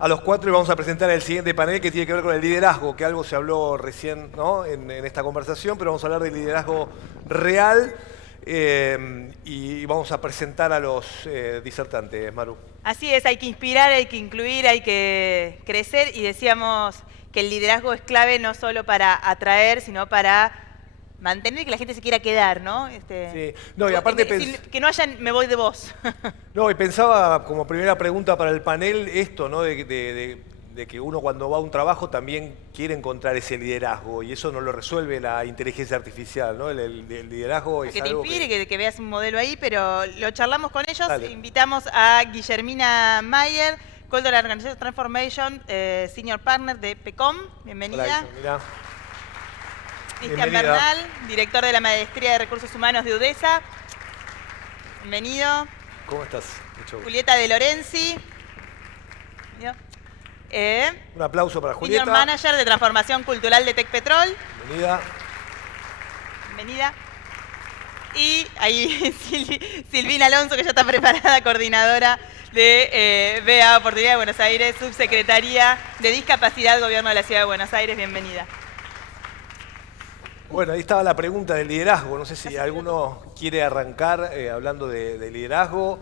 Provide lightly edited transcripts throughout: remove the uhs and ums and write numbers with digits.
a los cuatro y vamos a presentar el siguiente panel que tiene que ver con el liderazgo, que algo se habló recién, ¿no? en esta conversación, pero vamos a hablar del liderazgo real y vamos a presentar a los disertantes, Maru. Así es, hay que inspirar, hay que incluir, hay que crecer y decíamos que el liderazgo es clave no solo para atraer, sino para mantener y que la gente se quiera quedar, ¿no? Sí, no, y aparte que no hayan me voy de vos. No, y pensaba como primera pregunta para el panel esto, ¿no? De que uno cuando va a un trabajo también quiere encontrar ese liderazgo y eso no lo resuelve la inteligencia artificial, ¿no? El liderazgo es que te algo inspire, que veas un modelo ahí, pero lo charlamos con ellos. Dale. Invitamos a Guillermina Mayer, Cultural Organization Transformation, Senior Partner de PECOM. Bienvenida. Hola, Guillermina. Cristian Bernal, director de la Maestría de Recursos Humanos de UDESA. Bienvenido. ¿Cómo estás? Julieta De Lorenzi. Un aplauso para Julieta. Senior Manager de Transformación Cultural de Tecpetrol. Bienvenida. Bienvenida. Y ahí Silvina Alonso, que ya está preparada, coordinadora de BA Oportunidad de Buenos Aires, subsecretaría de Discapacidad, Gobierno de la Ciudad de Buenos Aires. Bienvenida. Bueno, ahí estaba la pregunta del liderazgo. No sé si alguno quiere arrancar hablando de liderazgo.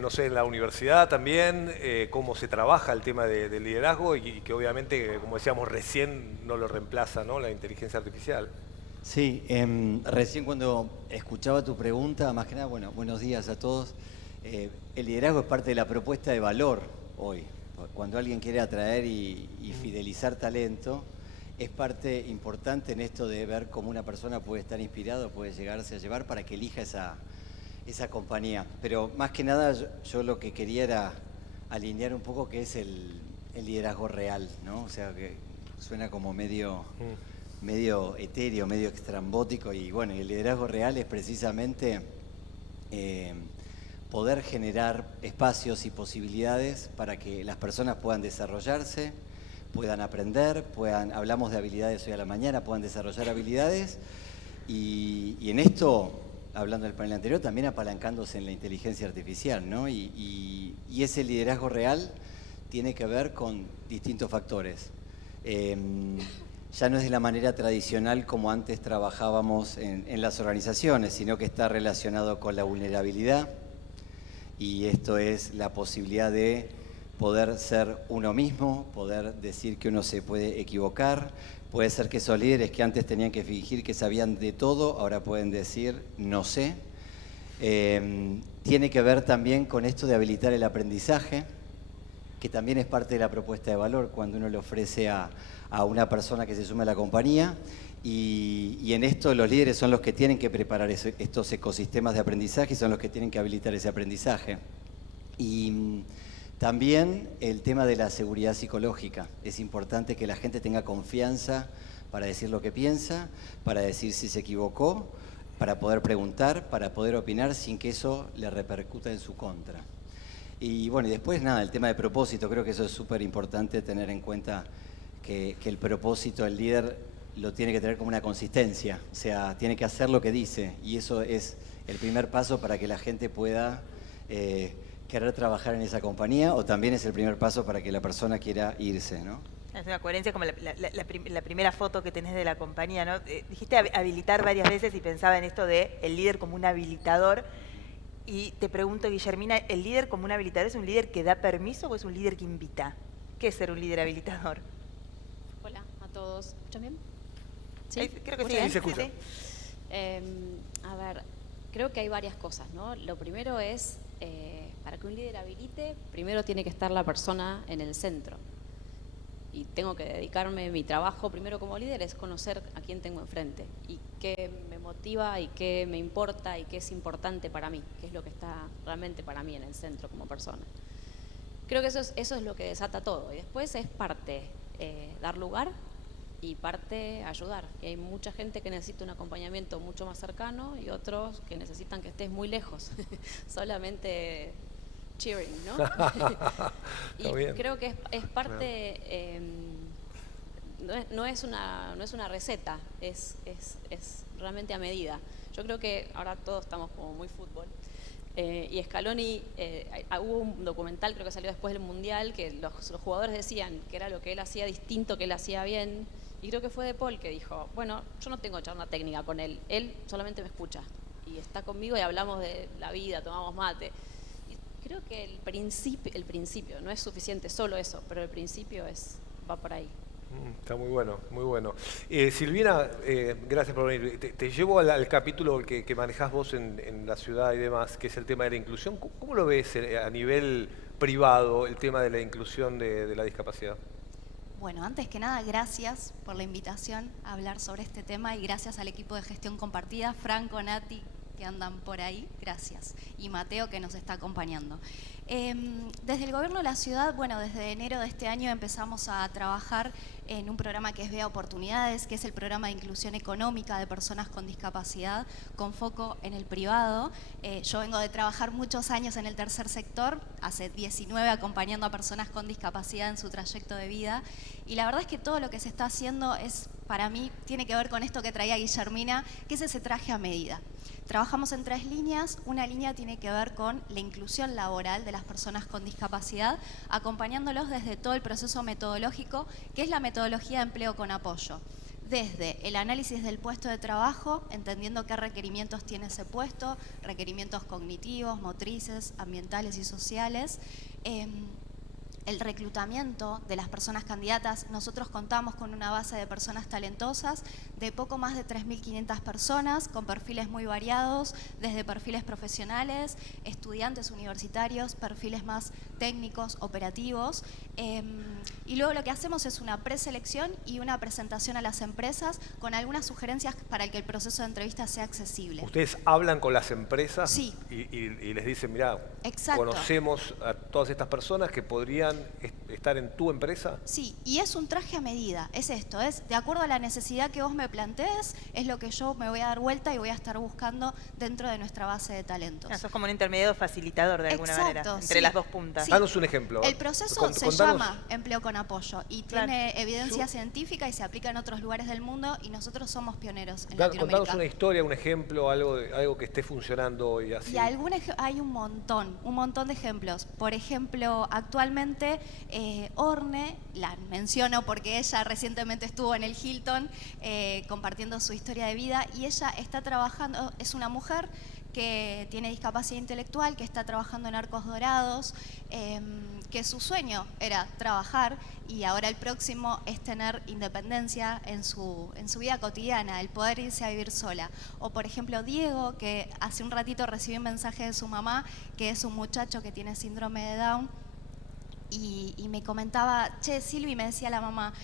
No sé, en la universidad también, cómo se trabaja el tema del liderazgo y que obviamente, como decíamos recién, no lo reemplaza, ¿no? La inteligencia artificial. Sí, recién cuando escuchaba tu pregunta, más que nada, bueno, buenos días a todos. El liderazgo es parte de la propuesta de valor hoy. Cuando alguien quiere atraer y fidelizar talento, es parte importante en esto de ver cómo una persona puede estar inspirada, puede llegarse a llevar para que elija esa compañía. Pero más que nada yo lo que quería era alinear un poco qué es el liderazgo real, ¿no? O sea, que suena como medio etéreo, medio extrambótico y bueno, el liderazgo real es precisamente poder generar espacios y posibilidades para que las personas puedan desarrollarse, puedan aprender, hablamos de habilidades hoy a la mañana, puedan desarrollar habilidades y en esto, hablando del panel anterior, también apalancándose en la inteligencia artificial, ¿no? Y ese liderazgo real tiene que ver con distintos factores. Ya no es de la manera tradicional como antes trabajábamos en las organizaciones, sino que está relacionado con la vulnerabilidad y esto es la posibilidad de poder ser uno mismo, poder decir que uno se puede equivocar. Puede ser que esos líderes que antes tenían que fingir que sabían de todo, ahora pueden decir no sé. Tiene que ver también con esto de habilitar el aprendizaje, que también es parte de la propuesta de valor cuando uno le ofrece a una persona que se sume a la compañía y en esto los líderes son los que tienen que preparar estos ecosistemas de aprendizaje y son los que tienen que habilitar ese aprendizaje. Y también el tema de la seguridad psicológica. Es importante que la gente tenga confianza para decir lo que piensa, para decir si se equivocó, para poder preguntar, para poder opinar sin que eso le repercuta en su contra. Y bueno, y después nada, el tema de propósito, creo que eso es súper importante tener en cuenta que el propósito del líder lo tiene que tener como una consistencia, o sea, tiene que hacer lo que dice y eso es el primer paso para que la gente pueda querer trabajar en esa compañía o también es el primer paso para que la persona quiera irse, ¿no? Es una coherencia como la primera foto que tenés de la compañía, ¿no? Dijiste habilitar varias veces y pensaba en esto de el líder como un habilitador. Y te pregunto, Guillermina, ¿el líder como un habilitador es un líder que da permiso o es un líder que invita? ¿Qué es ser un líder habilitador? Hola a todos. ¿Escuchan bien? ¿Sí? Creo que sí. Sí, se escucha. Sí. A ver, creo que hay varias cosas, ¿no? Lo primero es, para que un líder habilite, primero tiene que estar la persona en el centro. Y tengo que dedicarme, mi trabajo primero como líder es conocer a quién tengo enfrente y qué me motiva y qué me importa y qué es importante para mí, qué es lo que está realmente para mí en el centro como persona. Creo que eso es lo que desata todo y después es parte dar lugar y parte ayudar. Y hay mucha gente que necesita un acompañamiento mucho más cercano y otros que necesitan que estés muy lejos, solamente cheering, ¿no? Y bien. creo que es parte, no es una receta, es realmente a medida. Yo creo que ahora todos estamos como muy fútbol. Y Scaloni, hubo un documental, creo que salió después del Mundial, que los jugadores decían que era lo que él hacía distinto, que él hacía bien. Y creo que fue De Paul que dijo, bueno, yo no tengo charla técnica con él solamente me escucha. Y está conmigo y hablamos de la vida, tomamos mate. Y creo que el principio, no es suficiente solo eso, pero el principio va por ahí. Está muy bueno, muy bueno. Silvina, gracias por venir. Te llevo al capítulo que manejás vos en la ciudad y demás, que es el tema de la inclusión. ¿Cómo lo ves a nivel privado el tema de la inclusión de la discapacidad? Bueno, antes que nada, gracias por la invitación a hablar sobre este tema y gracias al equipo de gestión compartida, Franco, Nati, que andan por ahí, gracias, y Mateo, que nos está acompañando. Desde el gobierno de la ciudad, bueno, desde enero de este año empezamos a trabajar en un programa que es Vea Oportunidades, que es el programa de inclusión económica de personas con discapacidad, con foco en el privado. Yo vengo de trabajar muchos años en el tercer sector, hace 19 acompañando a personas con discapacidad en su trayecto de vida, y la verdad es que todo lo que se está haciendo para mí, tiene que ver con esto que traía Guillermina, que es ese traje a medida. Trabajamos en 3 líneas. Una línea tiene que ver con la inclusión laboral de las personas con discapacidad, acompañándolos desde todo el proceso metodológico, que es la metodología de empleo con apoyo. Desde el análisis del puesto de trabajo, entendiendo qué requerimientos tiene ese puesto, requerimientos cognitivos, motrices, ambientales y sociales. El reclutamiento de las personas candidatas, nosotros contamos con una base de personas talentosas de poco más de 3.500 personas con perfiles muy variados, desde perfiles profesionales, estudiantes universitarios, perfiles más técnicos, operativos. Y luego lo que hacemos es una preselección y una presentación a las empresas con algunas sugerencias para que el proceso de entrevista sea accesible. ¿Ustedes hablan con las empresas? Sí. Y les dicen, mirá, Exacto. conocemos a todas estas personas que podrían estar en tu empresa? Sí, y es un traje a medida, es esto, es de acuerdo a la necesidad que vos me plantees, es lo que yo me voy a dar vuelta y voy a estar buscando dentro de nuestra base de talentos. Sos como un intermediario facilitador de alguna manera, entre sí. las dos puntas. Sí. Danos un ejemplo. El proceso se llama empleo con apoyo y tiene evidencia científica y se aplica en otros lugares del mundo y nosotros somos pioneros en Latinoamérica. Contanos una historia, un ejemplo, algo que esté funcionando hoy así. Y hay un montón de ejemplos. Por ejemplo, actualmente Orne, la menciono porque ella recientemente estuvo en el Hilton compartiendo su historia de vida y ella está trabajando, es una mujer que tiene discapacidad intelectual, que está trabajando en Arcos Dorados, que su sueño era trabajar y ahora el próximo es tener independencia en su vida cotidiana, el poder irse a vivir sola. O por ejemplo Diego, que hace un ratito recibió un mensaje de su mamá, que es un muchacho que tiene síndrome de Down, y me comentaba, che, Silvi, me decía la mamá,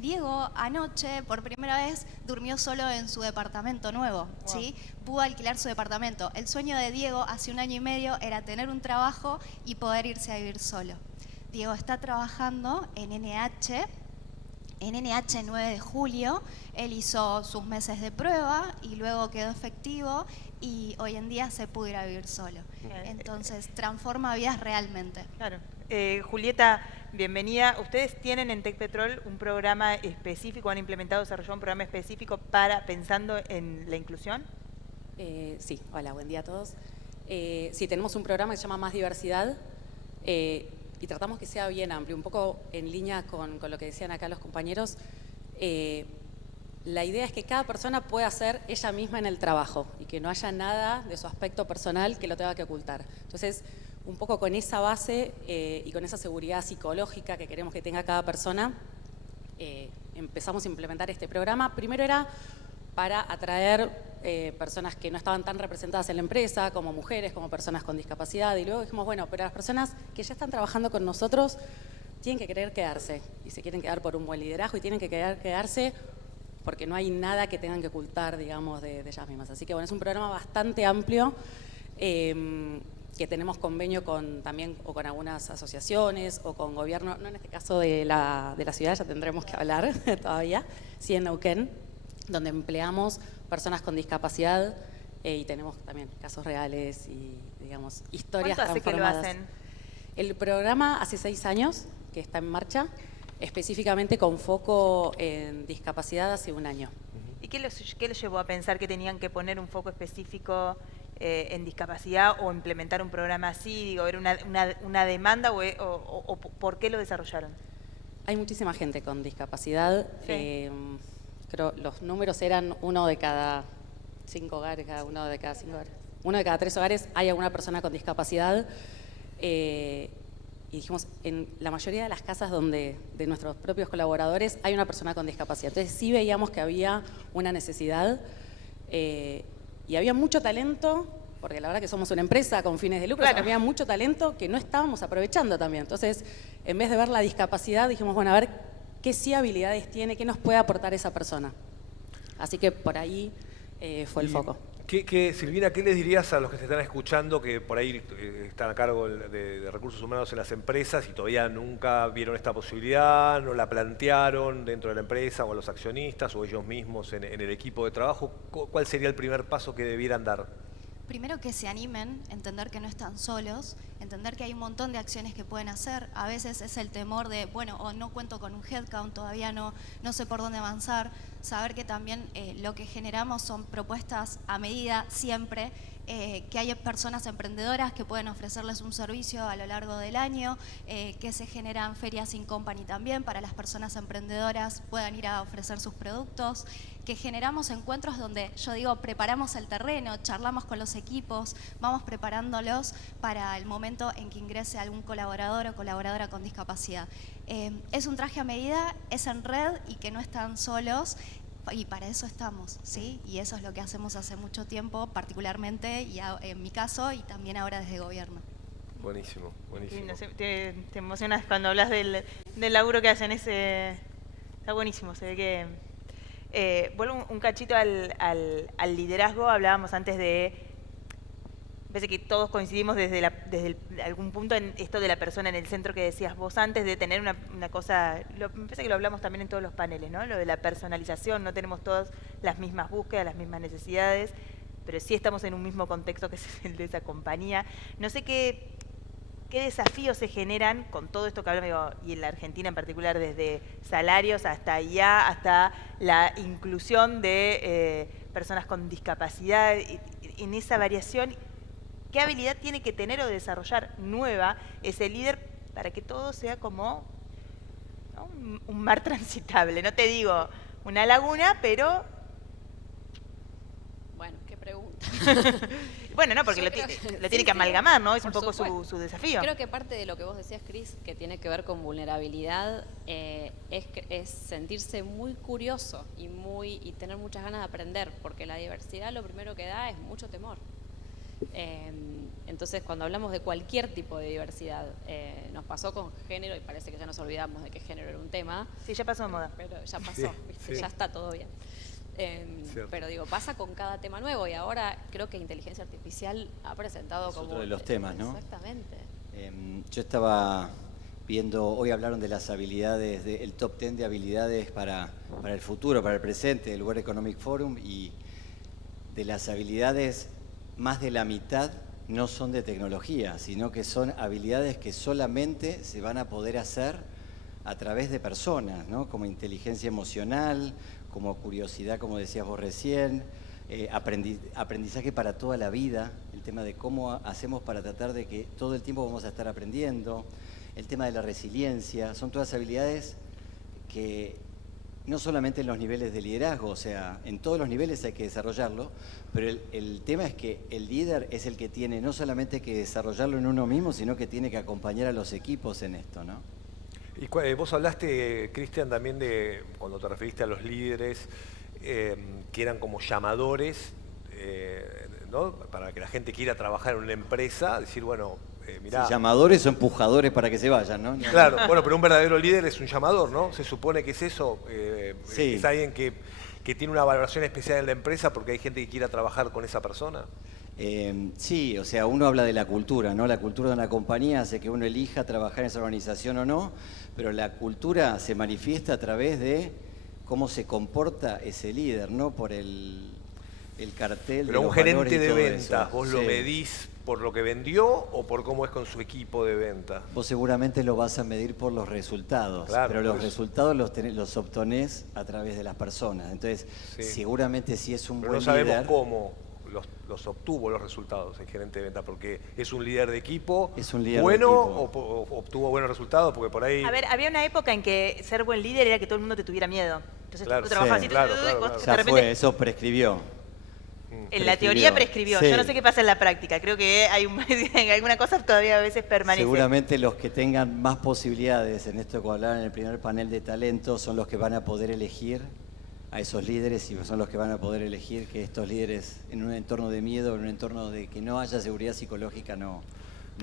Diego anoche por primera vez durmió solo en su departamento nuevo, wow. ¿Sí? Pudo alquilar su departamento. El sueño de Diego hace 1 año y medio era tener un trabajo y poder irse a vivir solo. Diego está trabajando en NH 9 de julio, él hizo sus meses de prueba y luego quedó efectivo y hoy en día se pudo ir a vivir solo. Entonces transforma vidas realmente. Claro. Julieta, bienvenida. Ustedes tienen en Tecpetrol un programa específico, han implementado, desarrollado un programa específico pensando en la inclusión. Sí, hola, buen día a todos. Sí, tenemos un programa que se llama Más Diversidad y tratamos que sea bien amplio, un poco en línea con lo que decían acá los compañeros. La idea es que cada persona pueda ser ella misma en el trabajo y que no haya nada de su aspecto personal que lo tenga que ocultar. Entonces, un poco con esa base y con esa seguridad psicológica que queremos que tenga cada persona, empezamos a implementar este programa. Primero era para atraer personas que no estaban tan representadas en la empresa, como mujeres, como personas con discapacidad, y luego dijimos, bueno, pero las personas que ya están trabajando con nosotros tienen que querer quedarse, y se quieren quedar por un buen liderazgo, y tienen que quedarse porque no hay nada que tengan que ocultar, digamos, de ellas mismas. Así que bueno, es un programa bastante amplio, que tenemos convenio también o con algunas asociaciones o con gobierno, no en este caso de la ciudad, ya tendremos que hablar todavía, sí en Neuquén, donde empleamos personas con discapacidad y tenemos también casos reales y, digamos, historias transformadas. ¿Cuánto hace que lo hacen? El programa hace 6 años que está en marcha, específicamente con foco en discapacidad hace 1 año. ¿Y qué les llevó a pensar que tenían que poner un foco específico en discapacidad o implementar un programa así? Digo, ¿era una demanda o por qué lo desarrollaron? Hay muchísima gente con discapacidad. Sí. Creo los números eran 1 de cada 5 hogares, uno de cada 5 hogares. 1 de cada 3 hogares hay alguna persona con discapacidad. Y dijimos, en la mayoría de las casas de nuestros propios colaboradores hay una persona con discapacidad. Entonces sí veíamos que había una necesidad y había mucho talento, porque la verdad que somos una empresa con fines de lucro, claro. había mucho talento que no estábamos aprovechando también. Entonces, en vez de ver la discapacidad, dijimos, bueno, a ver qué sí habilidades tiene, qué nos puede aportar esa persona. Así que por ahí fue el foco. Silvina, ¿qué les dirías a los que te están escuchando que por ahí están a cargo de recursos humanos en las empresas y todavía nunca vieron esta posibilidad, no la plantearon dentro de la empresa o a los accionistas o ellos mismos en el equipo de trabajo? ¿Cuál sería el primer paso que debieran dar? Primero que se animen, entender que no están solos, entender que hay un montón de acciones que pueden hacer. A veces es el temor de, bueno, o no cuento con un headcount, todavía no sé por dónde avanzar. Saber que también lo que generamos son propuestas a medida siempre, que hay personas emprendedoras que pueden ofrecerles un servicio a lo largo del año, que se generan ferias in company también para las personas emprendedoras puedan ir a ofrecer sus productos, que generamos encuentros donde, yo digo, preparamos el terreno, charlamos con los equipos, vamos preparándolos para el momento en que ingrese algún colaborador o colaboradora con discapacidad. Es un traje a medida, es en red y que no están solos. Y para eso estamos, ¿sí? Y eso es lo que hacemos hace mucho tiempo, particularmente, y en mi caso, y también ahora desde gobierno. Buenísimo, buenísimo. Te emocionas cuando hablas del laburo que hacen, está buenísimo, se ve que... vuelvo un cachito al liderazgo, hablábamos antes de... Parece que todos coincidimos desde algún punto en esto de la persona en el centro que decías vos antes, de tener una cosa, me parece que lo hablamos también en todos los paneles, ¿no? Lo de la personalización, no tenemos todas las mismas búsquedas, las mismas necesidades, pero sí estamos en un mismo contexto que es el de esa compañía. No sé qué desafíos se generan con todo esto que hablamos, y en la Argentina en particular, desde salarios hasta IA, hasta la inclusión de personas con discapacidad, en esa variación. ¿Qué habilidad tiene que tener o desarrollar nueva ese líder para que todo sea como, ¿no?, un mar transitable? No te digo una laguna, pero... Bueno, qué pregunta. Bueno, no, porque lo tiene que amalgamar, ¿no? Es un poco su desafío. Creo que parte de lo que vos decías, Cris, que tiene que ver con vulnerabilidad, es sentirse muy curioso y tener muchas ganas de aprender, porque la diversidad lo primero que da es mucho temor. Entonces, cuando hablamos de cualquier tipo de diversidad, nos pasó con género, y parece que ya nos olvidamos de que género era un tema. Sí, ya pasó de moda. Pero ya pasó, ¿viste? Sí. Ya está todo bien. Pero digo, pasa con cada tema nuevo, y ahora creo que inteligencia artificial ha presentado es como... otro de los temas, ¿no? Exactamente. Yo estaba viendo, hoy hablaron de las habilidades, del top 10 de habilidades para el futuro, para el presente, del World Economic Forum, y de las habilidades, más de la mitad no son de tecnología, sino que son habilidades que solamente se van a poder hacer a través de personas, ¿no? Como inteligencia emocional, como curiosidad, como decías vos recién, aprendizaje para toda la vida, el tema de cómo hacemos para tratar de que todo el tiempo vamos a estar aprendiendo, el tema de la resiliencia, son todas habilidades que no solamente en los niveles de liderazgo, o sea, en todos los niveles hay que desarrollarlo, pero el tema es que el líder es el que tiene no solamente que desarrollarlo en uno mismo, sino que tiene que acompañar a los equipos en esto, ¿no? Y vos hablaste, Cristian, también de, cuando te referiste a los líderes, que eran como llamadores, ¿no? Para que la gente quiera trabajar en una empresa, decir, bueno, mirá. Sí, llamadores o empujadores para que se vayan, ¿no? Claro, bueno, pero un verdadero líder es un llamador, ¿no? Se supone que es eso, sí. Es alguien que tiene una valoración especial en la empresa porque hay gente que quiera trabajar con esa persona. Sí, o sea, uno habla de la cultura, ¿no? La cultura de una compañía hace que uno elija trabajar en esa organización o no, pero la cultura se manifiesta a través de cómo se comporta ese líder, no por el cartel. Pero de un los gerente valores y de todo ventas, eso. ¿vos lo medís por lo que vendió o por cómo es con su equipo de venta? Vos seguramente lo vas a medir por los resultados, claro, pero los resultados los obtenés a través de las personas. Entonces, sí, seguramente si es un pero buen no sabemos líder, cómo los obtuvo los resultados el gerente de venta? Porque es un líder de equipo, Es un líder de bueno equipo. o obtuvo buenos resultados, porque por ahí... A ver, había una época en que ser buen líder era que todo el mundo te tuviera miedo. Entonces Claro, tú trabajabas sí, y claro, vos claro. de Ya repente, fue, eso prescribió. en la teoría prescribió. Sí. Yo no sé qué pasa en la práctica. Creo que hay en alguna cosa todavía a veces permanece. Seguramente los que tengan más posibilidades en esto que hablaban en el primer panel de talento son los que van a poder elegir a esos líderes y son los que van a poder elegir que estos líderes en un entorno de miedo, en un entorno de que no haya seguridad psicológica, no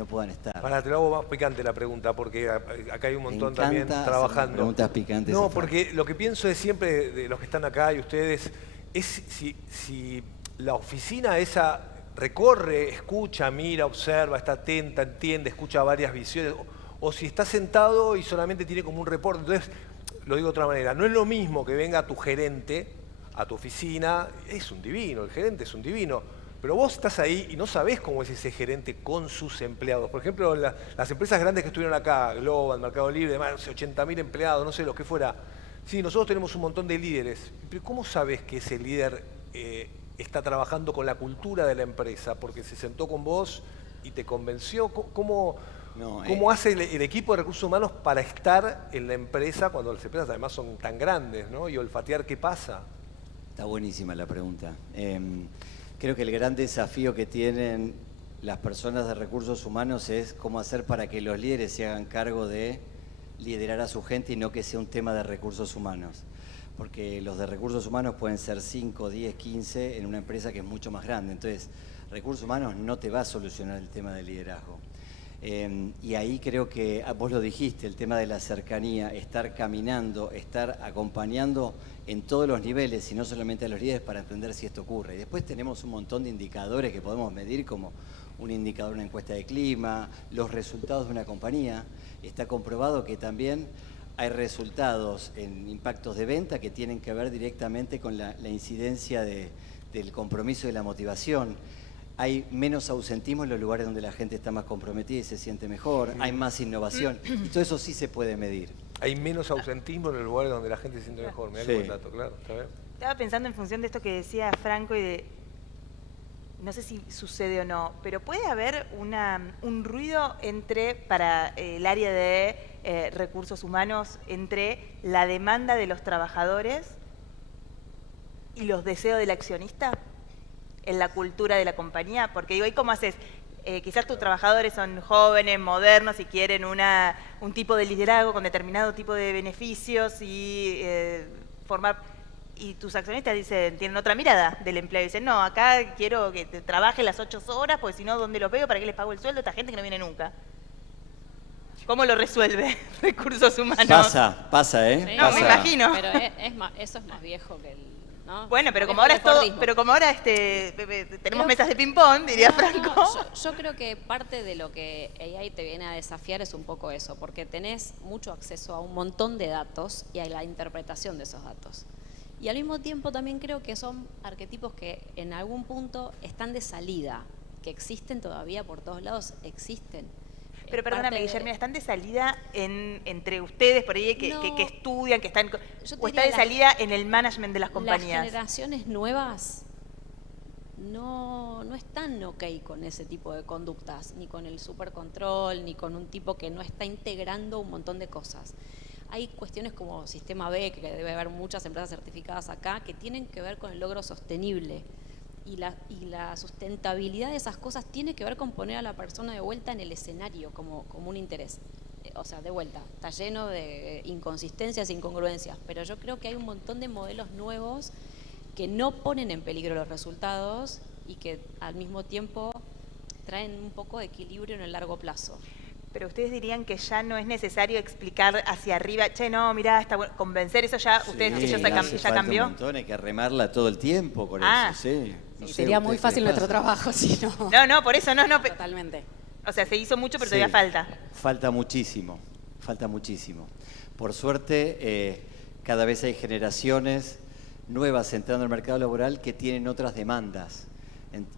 puedan estar. Para, te lo hago más picante la pregunta, porque acá hay un montón Me también encanta trabajando. hacerme preguntas picantes. No, Efraín. porque lo que pienso es siempre de los que están acá y ustedes, es si la oficina esa recorre, escucha, mira, observa, está atenta, entiende, escucha varias visiones, o si está sentado y solamente tiene como un reporte. Entonces, lo digo de otra manera, no es lo mismo que venga tu gerente a tu oficina, es un divino, el gerente es un divino, pero vos estás ahí y no sabés cómo es ese gerente con sus empleados. Por ejemplo, las empresas grandes que estuvieron acá, Global, Mercado Libre, demás, no sé, 80.000 empleados, no sé, lo que fuera. Sí, nosotros tenemos un montón de líderes, pero ¿cómo sabés que ese líder está trabajando con la cultura de la empresa? Porque se sentó con vos y te convenció. ¿Cómo hace el equipo de recursos humanos para estar en la empresa cuando las empresas además son tan grandes, ¿no? Y olfatear qué pasa? Está buenísima la pregunta. Creo que el gran desafío que tienen las personas de recursos humanos es cómo hacer para que los líderes se hagan cargo de liderar a su gente y no que sea un tema de recursos humanos. Porque los de recursos humanos pueden ser 5, 10, 15 en una empresa que es mucho más grande. Entonces, recursos humanos no te va a solucionar el tema del liderazgo. Y ahí creo que, vos lo dijiste, el tema de la cercanía, estar caminando, estar acompañando en todos los niveles y no solamente a los líderes para entender si esto ocurre. Y después tenemos un montón de indicadores que podemos medir, como un indicador, una encuesta de clima, los resultados de una compañía. Está comprobado que también hay resultados en impactos de venta que tienen que ver directamente con la incidencia del compromiso y la motivación. Hay menos ausentismo en los lugares donde la gente está más comprometida y se siente mejor. Hay más innovación. Y todo eso sí se puede medir. Hay menos ausentismo en los lugares donde la gente se siente mejor. Me da Sí. el dato, claro. ¿Está bien? Estaba pensando en función de esto que decía Franco y de... No sé si sucede o no, pero puede haber un ruido para el área de recursos humanos entre la demanda de los trabajadores y los deseos del accionista en la cultura de la compañía. Porque digo, ¿y cómo haces? Quizás tus trabajadores son jóvenes, modernos y quieren un tipo de liderazgo con determinado tipo de beneficios y formar... Y tus accionistas tienen otra mirada del empleado. Dicen, no, acá quiero que te trabaje las 8 horas, porque si no, ¿dónde lo veo? ¿Para qué les pago el sueldo a esta gente que no viene nunca? ¿Cómo lo resuelve recursos humanos? Pasa, ¿eh? Sí, No, me imagino. Pero eso es más viejo que el... ¿no? Bueno, pero como Viejo ahora que es todo, Fordismo. pero como ahora tenemos mesas de ping-pong, diría No, Franco. yo creo que parte de lo que AI te viene a desafiar es un poco eso, porque tenés mucho acceso a un montón de datos y a la interpretación de esos datos. Y al mismo tiempo también creo que son arquetipos que en algún punto están de salida, que existen todavía por todos lados, existen. Pero perdóname, Guillermina, ¿están de salida entre ustedes por ahí que estudian, que están... Yo te o está diría de salida en el management de las Las compañías? generaciones nuevas no están ok con ese tipo de conductas, ni con el supercontrol, ni con un tipo que no está integrando un montón de cosas. Hay cuestiones como Sistema B, que debe haber muchas empresas certificadas acá, que tienen que ver con el logro sostenible. Y la sustentabilidad de esas cosas tiene que ver con poner a la persona de vuelta en el escenario como un interés. O sea, de vuelta, está lleno de inconsistencias e incongruencias, pero yo creo que hay un montón de modelos nuevos que no ponen en peligro los resultados y que al mismo tiempo traen un poco de equilibrio en el largo plazo. Pero ustedes dirían que ya no es necesario explicar hacia arriba, che, no, mirá, está bueno, convencer, eso ya, ustedes Sí, eso hace ya falta cambió. un montón, hay que remarla todo el tiempo con eso, sí. No sé, Sería muy ¿ustedes fácil qué les nuestro pasa? trabajo si no. No, por eso no. Totalmente. O sea, se hizo mucho, pero Sí, todavía falta. Falta muchísimo. Por suerte, cada vez hay generaciones nuevas entrando al mercado laboral que tienen otras demandas.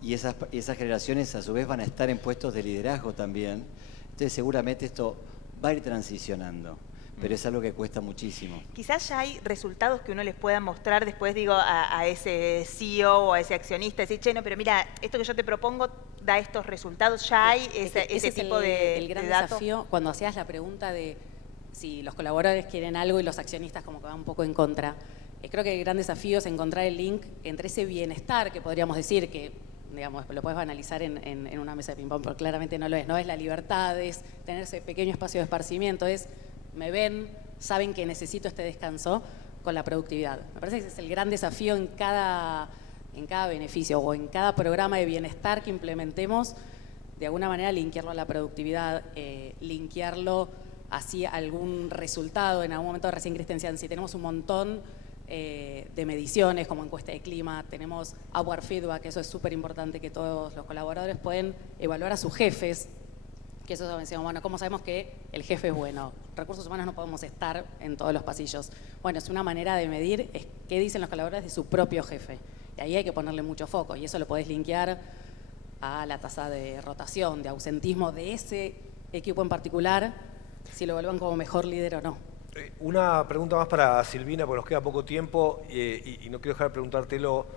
Y esas generaciones a su vez van a estar en puestos de liderazgo también. Entonces seguramente esto va a ir transicionando. pero es algo que cuesta muchísimo. Quizás ya hay resultados que uno les pueda mostrar después, digo, a ese CEO o a ese accionista, decir, che, no, pero mira, esto que yo te propongo da estos resultados, ya hay ese tipo el gran de datos. desafío, cuando hacías la pregunta de si los colaboradores quieren algo y los accionistas como que van un poco en contra. Creo que el gran desafío es encontrar el link entre ese bienestar que podríamos decir que, digamos, lo puedes analizar en una mesa de ping-pong, pero claramente no lo es. No es la libertad, es tener ese pequeño espacio de esparcimiento, es me ven, saben que necesito este descanso con la productividad. Me parece que ese es el gran desafío en cada beneficio o en cada programa de bienestar que implementemos, de alguna manera linkearlo a la productividad, linkearlo hacia algún resultado. En algún momento recién Cristian decían, si tenemos un montón de mediciones como encuesta de clima, tenemos upward feedback, eso es súper importante, que todos los colaboradores pueden evaluar a sus jefes, que eso decíamos, bueno, ¿cómo sabemos que el jefe es bueno? Recursos humanos no podemos estar en todos los pasillos. Bueno, es una manera de medir es qué dicen los colaboradores de su propio jefe. Y ahí hay que ponerle mucho foco, y eso lo podés linkear a la tasa de rotación, de ausentismo de ese equipo en particular, si lo vuelvan como mejor líder o no. Una pregunta más para Silvina, porque nos queda poco tiempo y no quiero dejar de preguntártelo.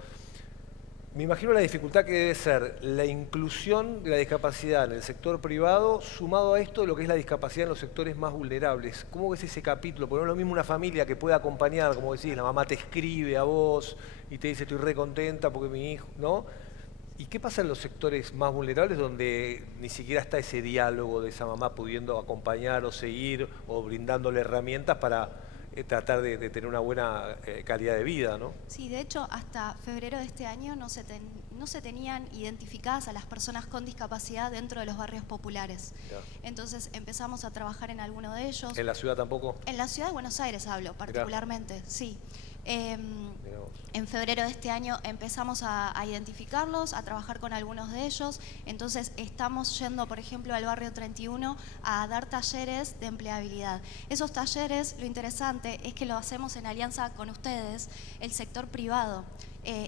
Me imagino la dificultad que debe ser la inclusión de la discapacidad en el sector privado, sumado a esto de lo que es la discapacidad en los sectores más vulnerables. ¿Cómo ves ese capítulo? Porque no es lo mismo una familia que pueda acompañar, como decís, la mamá te escribe a vos y te dice estoy re contenta porque mi hijo, ¿no? ¿Y qué pasa en los sectores más vulnerables donde ni siquiera está ese diálogo de esa mamá pudiendo acompañar o seguir o brindándole herramientas para tratar de tener una buena calidad de vida, ¿no? Sí, de hecho, hasta febrero de este año no se tenían identificadas a las personas con discapacidad dentro de los barrios populares. Ya. Entonces empezamos a trabajar en alguno de ellos. ¿En la ciudad tampoco? En la ciudad de Buenos Aires hablo, particularmente, sí. En febrero de este año empezamos a identificarlos, a trabajar con algunos de ellos. Entonces estamos yendo, por ejemplo, al barrio 31 a dar talleres de empleabilidad. Esos talleres, lo interesante es que lo hacemos en alianza con ustedes, el sector privado.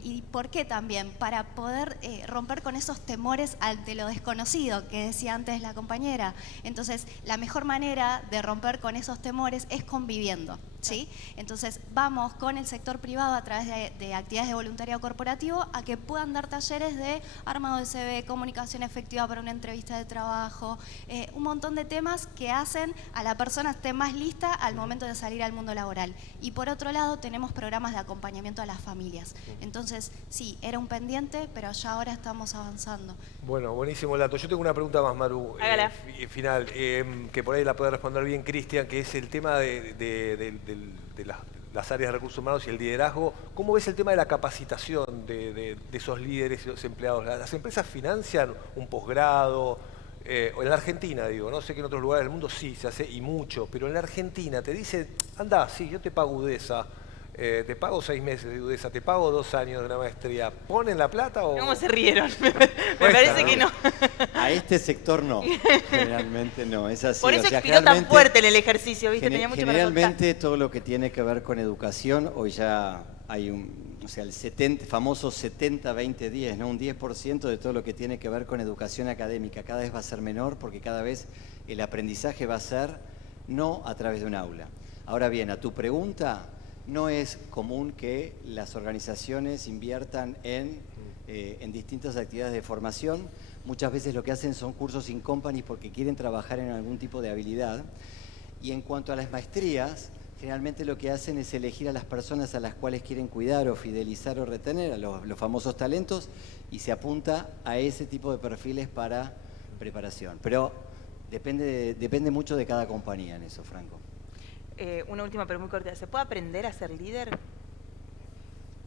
¿Y por qué también? Para poder romper con esos temores ante lo desconocido que decía antes la compañera. Entonces, la mejor manera de romper con esos temores es conviviendo, ¿sí? Entonces, vamos con el sector privado a través de actividades de voluntariado corporativo a que puedan dar talleres de armado de CV, comunicación efectiva para una entrevista de trabajo, un montón de temas que hacen a la persona esté más lista al momento de salir al mundo laboral. Y por otro lado, tenemos programas de acompañamiento a las familias. Entonces, sí, era un pendiente, pero ya ahora estamos avanzando. Bueno, buenísimo el dato. Yo tengo una pregunta más, Maru, final, que por ahí la puede responder bien Cristian, que es el tema de las áreas de recursos humanos y el liderazgo. ¿Cómo ves el tema de la capacitación de esos líderes y los empleados? ¿Las empresas financian un posgrado? O en la Argentina, digo, no sé que en otros lugares del mundo sí se hace, y mucho, pero en la Argentina te dicen, anda, sí, yo te pago UDESA. Te pago 6 meses de UDESA, te pago 2 años de una maestría. ¿Ponen la plata o...? ¿Cómo se rieron? Me parece que no. A este sector no, generalmente no, es así. Por eso expiró tan fuerte en el ejercicio, ¿viste? Tenía mucho generalmente todo lo que tiene que ver con educación, hoy ya hay el famoso 70-20-10, ¿no? Un 10% de todo lo que tiene que ver con educación académica cada vez va a ser menor porque cada vez el aprendizaje va a ser no a través de un aula. Ahora bien, a tu pregunta... No es común que las organizaciones inviertan en distintas actividades de formación. Muchas veces lo que hacen son cursos in company porque quieren trabajar en algún tipo de habilidad. Y en cuanto a las maestrías, generalmente lo que hacen es elegir a las personas a las cuales quieren cuidar o fidelizar o retener, a los famosos talentos, y se apunta a ese tipo de perfiles para preparación. Pero depende mucho de cada compañía en eso, Franco. Una última pero muy corta. ¿Se puede aprender a ser líder?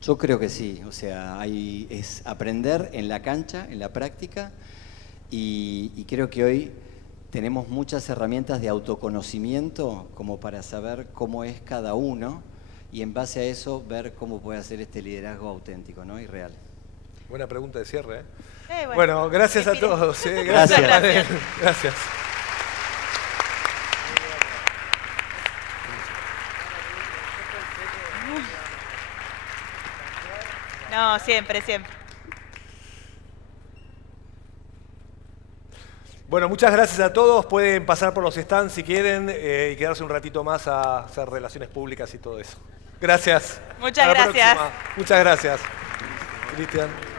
Yo creo que sí, o sea, es aprender en la cancha, en la práctica, y creo que hoy tenemos muchas herramientas de autoconocimiento como para saber cómo es cada uno y en base a eso ver cómo puede hacer este liderazgo auténtico, ¿no? Y real. Buena pregunta de cierre, ¿eh? Bueno, gracias a todos. Gracias. Gracias. No, siempre, siempre. Bueno, muchas gracias a todos. Pueden pasar por los stands si quieren y quedarse un ratito más a hacer relaciones públicas y todo eso. Gracias. Muchas Hasta la gracias. próxima. Muchas gracias. Cristian.